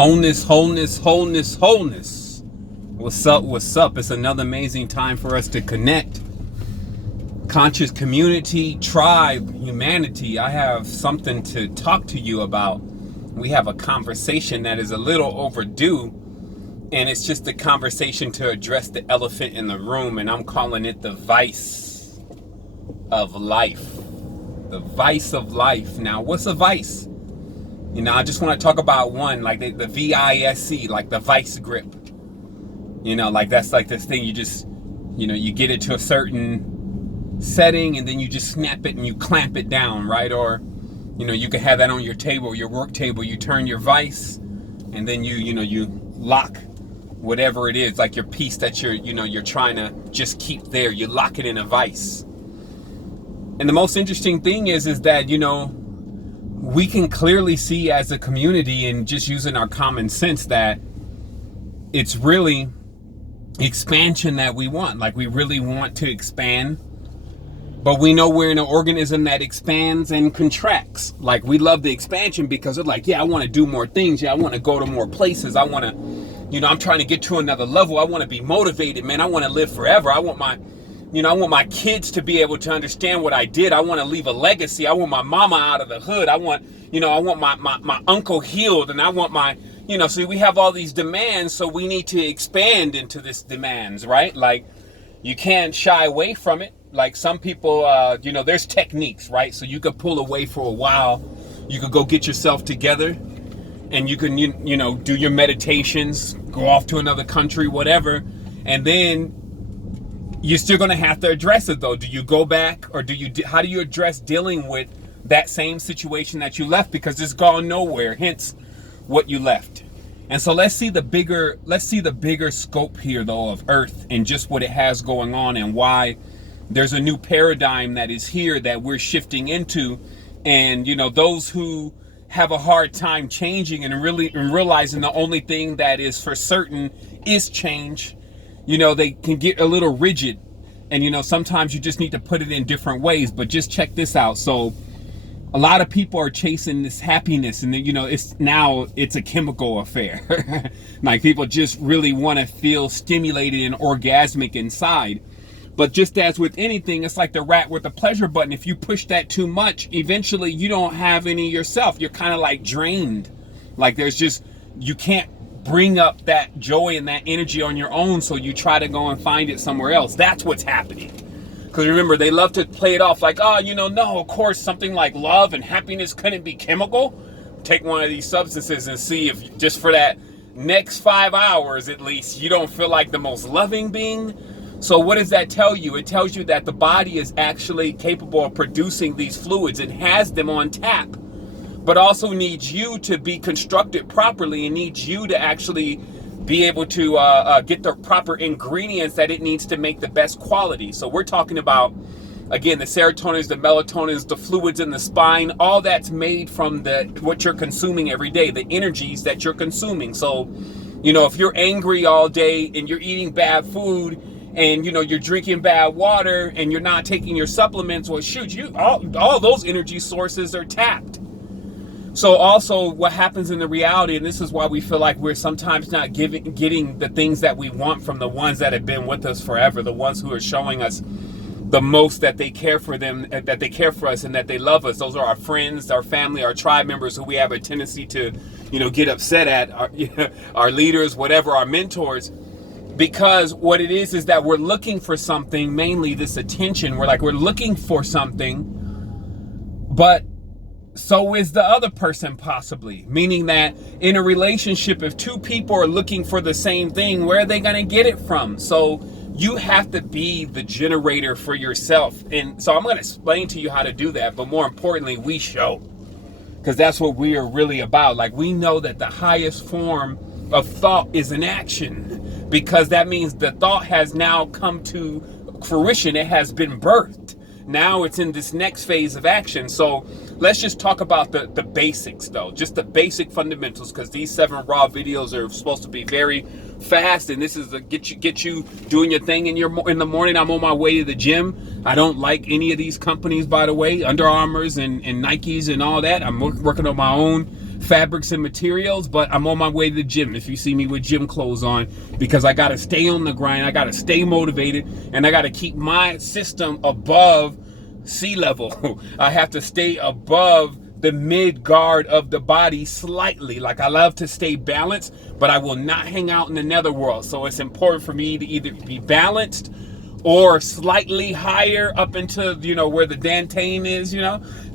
Wholeness, wholeness, wholeness, wholeness. What's up? What's up? It's another amazing time for us to connect. Conscious community, tribe, humanity. I have something to talk to you about. We have a conversation that is a little overdue, and it's just a conversation to address the elephant in the room, and I'm calling it the Vise of Life. The Vise of Life. Now, what's a vice? You know, I just want to talk about one, like the VISE, like the vice grip. You know, like that's like this thing you just, you know, you get it to a certain setting and then you just snap it and you clamp it down, right? Or, you know, you can have that on your table, your work table. You turn your vice and then you lock whatever it is, like your piece that you're trying to just keep there. You lock it in a vice. And the most interesting thing is that, you know, we can clearly see as a community and just using our common sense that it's really expansion that we want. Like we really want to expand, but we know we're in an organism that expands and contracts. Like we love the expansion because it's like, yeah, I want to do more things. Yeah, I want to go to more places. I want to, you know, I'm trying to get to another level. I want to be motivated, man. I want to live forever. I want my kids to be able to understand what I did. I want to leave a legacy. I want my mama out of the hood. I want my uncle healed, and I want my, so we have all these demands, so we need to expand into this demands, right? Like you can't shy away from it. Like some people, there's techniques, right? So you could pull away for a while. You could go get yourself together and you can, do your meditations, go off to another country, whatever. And then you're still going to have to address it though. Do you go back or how do you address dealing with that same situation that you left? Because it's gone nowhere, hence what you left. And so let's see the bigger scope here though of Earth and just what it has going on and why there's a new paradigm that is here that we're shifting into. And, those who have a hard time changing and realizing the only thing that is for certain is change. They can get a little rigid and, sometimes you just need to put it in different ways, but just check this out. So a lot of people are chasing this happiness and then, it's a chemical affair. Like people just really want to feel stimulated and orgasmic inside. But just as with anything, it's like the rat with the pleasure button. If you push that too much, eventually you don't have any yourself. You're kind of like drained. Like you can't bring up that joy and that energy on your own, so you try to go and find it somewhere else. That's what's happening. Because remember, they love to play it off like, no, of course, something like love and happiness couldn't be chemical. Take one of these substances and see if just for that next 5 hours, at least, you don't feel like the most loving being. So what does that tell you? It tells you that the body is actually capable of producing these fluids. It has them on tap, but also needs you to be constructed properly and needs you to actually be able to get the proper ingredients that it needs to make the best quality. So we're talking about, again, the serotonins, the melatonins, the fluids in the spine, all that's made from what you're consuming every day, the energies that you're consuming. So, if you're angry all day and you're eating bad food and, you're drinking bad water and you're not taking your supplements, well, shoot, all those energy sources are tapped. So also what happens in the reality, and this is why we feel like we're sometimes not getting the things that we want from the ones that have been with us forever, the ones who are showing us the most that they care for them, that they care for us and that they love us. Those are our friends, our family, our tribe members who we have a tendency to, get upset at, our leaders, whatever, our mentors. Because what it is that we're looking for something, mainly this attention. We're looking for something, but so is the other person possibly. Meaning that in a relationship, if two people are looking for the same thing, where are they going to get it from? So you have to be the generator for yourself. And so I'm going to explain to you how to do that. But more importantly, we show. Because that's what we are really about. Like we know that the highest form of thought is an action. Because that means the thought has now come to fruition. It has been birthed. Now it's in this next phase of action. So let's just talk about the basics though, just the basic fundamentals, because these 7 raw videos are supposed to be very fast, and this is to get you doing your thing in the morning. I'm on my way to the gym. I don't like any of these companies, by the way, Under Armours and Nikes and all that. I'm working on my own fabrics and materials, but I'm on my way to the gym if you see me with gym clothes on, because I got to stay on the grind. I got to stay motivated, and I got to keep my system above sea level. I have to stay above the mid guard of the body slightly. Like, I love to stay balanced, but I will not hang out in the netherworld. So it's important for me to either be balanced or slightly higher up into, where the Dantane is,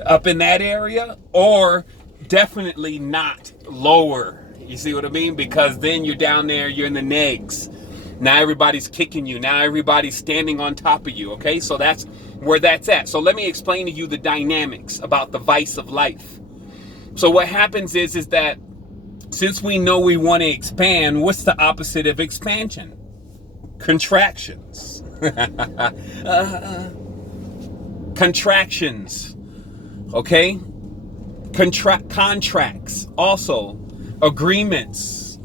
up in that area, or definitely not lower. You see what I mean? Because then you're down there, you're in the negs. Now everybody's kicking you. Now everybody's standing on top of you. Okay, so that's where that's at. So let me explain to you the dynamics about the Vise of Life. So what happens is that since we know we want to expand, what's the opposite of expansion? Contractions. Contractions. Okay? Contracts. Also, agreements,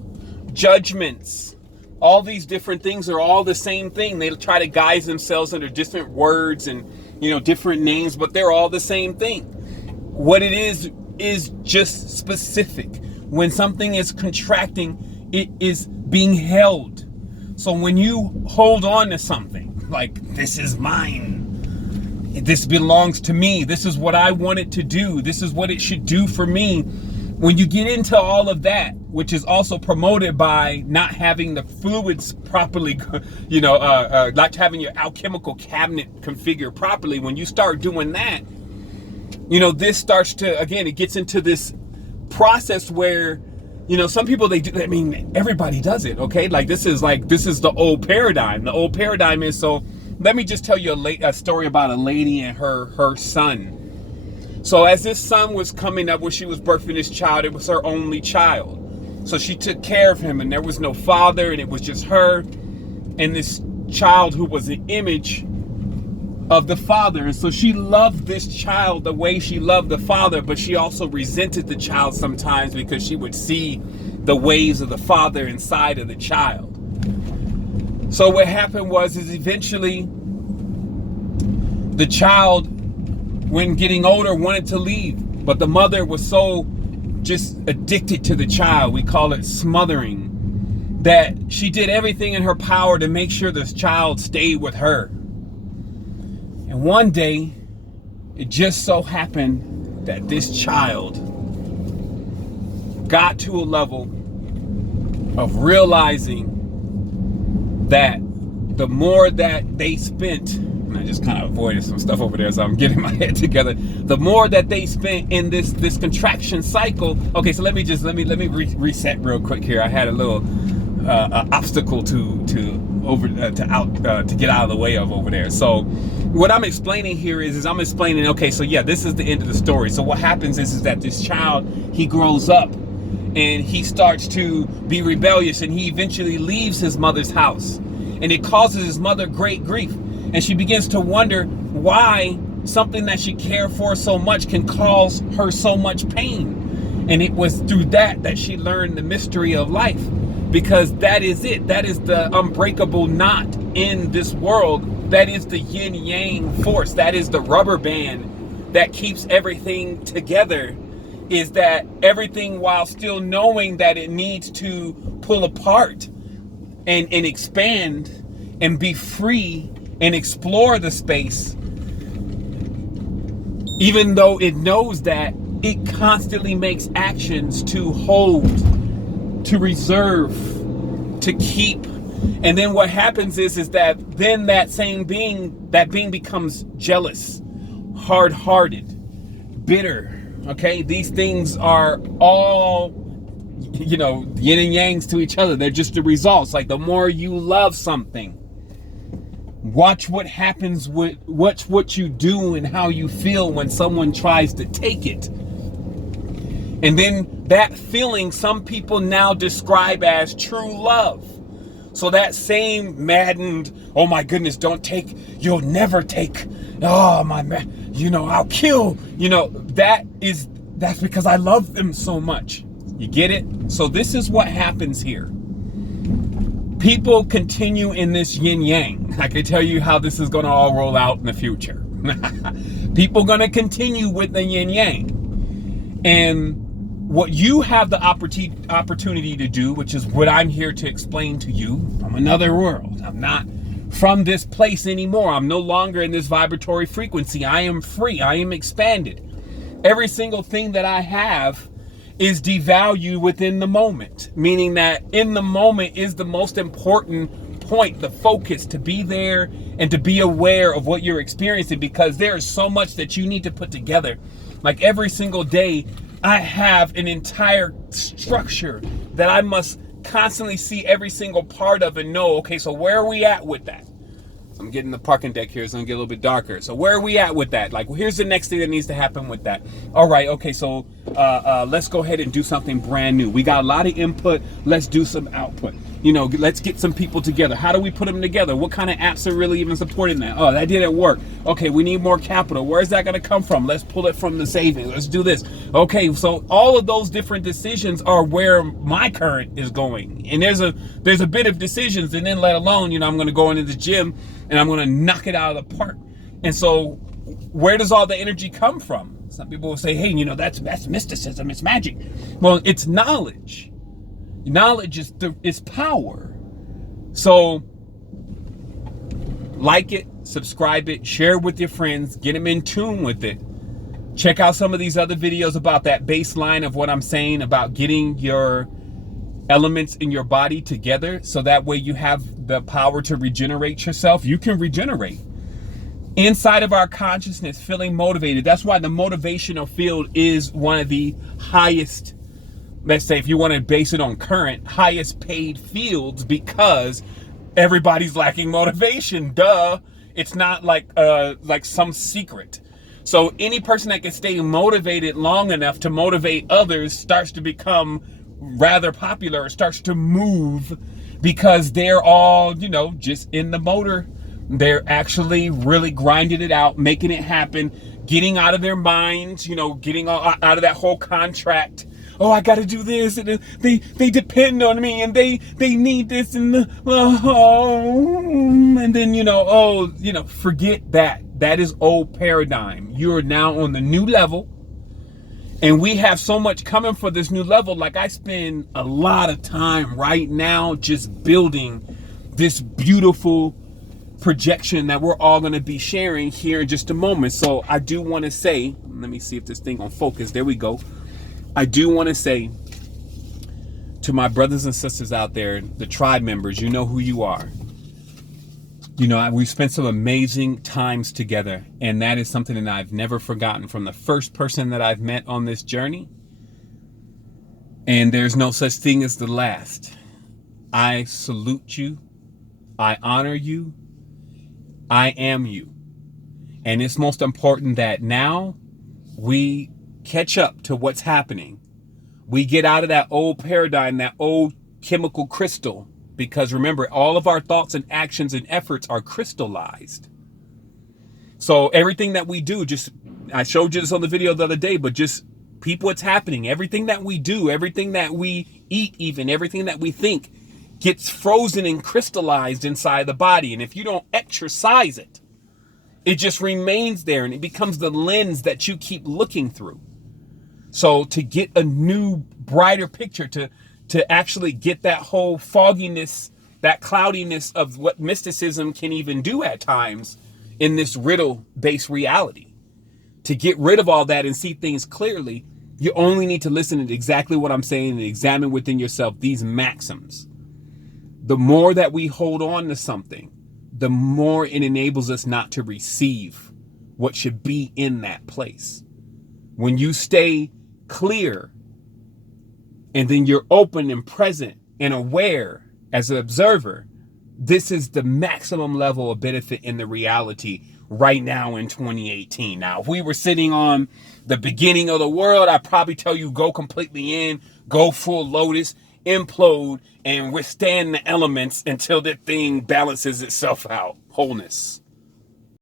judgments. All these different things are all the same thing. They try to guise themselves under different words and, different names, but they're all the same thing. What it is just specific. When something is contracting, it is being held. So when you hold on to something, like, this is mine, this belongs to me, this is what I want it to do, this is what it should do for me. When you get into all of that, which is also promoted by not having the fluids properly, not having your alchemical cabinet configured properly, when you start doing that, this starts to, again, it gets into this process where, some people, they do, everybody does it, okay? This is the old paradigm. The old paradigm is, so let me just tell you a story about a lady and her son. So as this son was coming up, when she was birthing this child, it was her only child. So she took care of him, and there was no father, and it was just her and this child who was an image of the father. And so she loved this child the way she loved the father, but she also resented the child sometimes because she would see the ways of the father inside of the child. So what happened is eventually the child, when getting older, wanted to leave, but the mother was so just addicted to the child, we call it smothering, that she did everything in her power to make sure this child stayed with her. And one day, it just so happened that this child got to a level of realizing that the more that they spent, and I just kind of avoided some stuff over there, so I'm getting my head together. The more that they spent in this contraction cycle. Okay, so let me reset real quick here. I had a little obstacle to get out of the way of over there. So what I'm explaining here is I'm explaining. Okay, so yeah, this is the end of the story. So what happens is that this child, he grows up and he starts to be rebellious, and he eventually leaves his mother's house, and it causes his mother great grief. And she begins to wonder why something that she cared for so much can cause her so much pain. And it was through that she learned the mystery of life, because that is it. That is the unbreakable knot in this world. That is the yin yang force. That is the rubber band that keeps everything together, is that everything, while still knowing that it needs to pull apart and expand and be free and explore the space, even though it knows that, it constantly makes actions to hold, to reserve, to keep. And then what happens is that then that being becomes jealous, hard-hearted, bitter. Okay, these things are all, yin and yangs to each other. They're just the results. Like, the more you love something, watch what happens with what you do and how you feel when someone tries to take it. And then that feeling, some people now describe as true love. So that same maddened, oh my goodness, don't take, you'll never take, oh my man, I'll kill, that's because I love them so much. You get it? So this is what happens here. People continue in this yin yang. I can tell you how this is going to all roll out in the future. People going to continue with the yin yang. And what you have the opportunity to do, which is what I'm here to explain to you from another world. I'm not from this place anymore. I'm no longer in this vibratory frequency. I am free. I am expanded. Every single thing that I have is devalued within the moment, meaning that in the moment is the most important point, the focus, to be there and to be aware of what you're experiencing, because there is so much that you need to put together. Like every single day, I have an entire structure that I must constantly see every single part of and know, okay, so where are we at with that? I'm getting the parking deck here, so it's gonna get a little bit darker. So where are we at with that? Like, well, here's the next thing that needs to happen with that. All right, okay, so let's go ahead and do something brand new. We got a lot of input, let's do some output. You know, let's get some people together. How do we put them together? What kind of apps are really even supporting that? Oh, that didn't work. Okay, we need more capital. Where's that gonna come from? Let's pull it from the savings. Let's do this. Okay, so all of those different decisions are where my current is going. And there's a bit of decisions, and then let alone, you know, I'm gonna go into the gym and I'm gonna knock it out of the park. And so where does all the energy come from? Some people will say, hey, you know, that's mysticism, it's magic. Well, it's knowledge. Knowledge is power. So like it, subscribe it, share it with your friends, get them in tune with it. Check out some of these other videos about that baseline of what I'm saying about getting your elements in your body together, so that way you have the power to regenerate yourself. You can regenerate inside of our consciousness, feeling motivated. That's why the motivational field is one of the highest, let's say if you want to base it on current, highest paid fields, because everybody's lacking motivation. Duh. It's not like some secret. So any person that can stay motivated long enough to motivate others starts to become rather popular, starts to move, because they're all, you know, just in the motor. They're actually really grinding it out, making it happen, getting out of their minds, you know, getting out of that whole contract. Oh, I got to do this, and they depend on me, and they need this, and and then, you know, forget that. That is old paradigm. You are now on the new level. And we have so much coming for this new level. Like, I spend a lot of time right now just building this beautiful projection that we're all going to be sharing here in just a moment. So I do want to say, let me see if this thing on focus. There we go. I do want to say to my brothers and sisters out there, the tribe members, you know who you are. You know, we've spent some amazing times together, and that is something that I've never forgotten from the first person that I've met on this journey. And there's no such thing as the last. I salute you. I honor you. I am you. And it's most important that now we catch up to what's happening. We get out of that old paradigm, that old chemical crystal. Because remember, all of our thoughts and actions and efforts are crystallized. So everything that we do, I showed you this on the video the other day, but just peep what's happening. Everything that we do, everything that we eat, even everything that we think, gets frozen and crystallized inside the body. And if you don't exercise it, it just remains there, and it becomes the lens that you keep looking through. So to get a new, brighter picture, to actually get that whole fogginess, that cloudiness of what mysticism can even do at times in this riddle-based reality. To get rid of all that and see things clearly, you only need to listen to exactly what I'm saying and examine within yourself these maxims. The more that we hold on to something, the more it enables us not to receive what should be in that place. When you stay clear, and then you're open and present and aware as an observer, this is the maximum level of benefit in the reality right now in 2018. Now, if we were sitting on the beginning of the world, I'd probably tell you go completely in, go full lotus, implode, and withstand the elements until that thing balances itself out. Wholeness.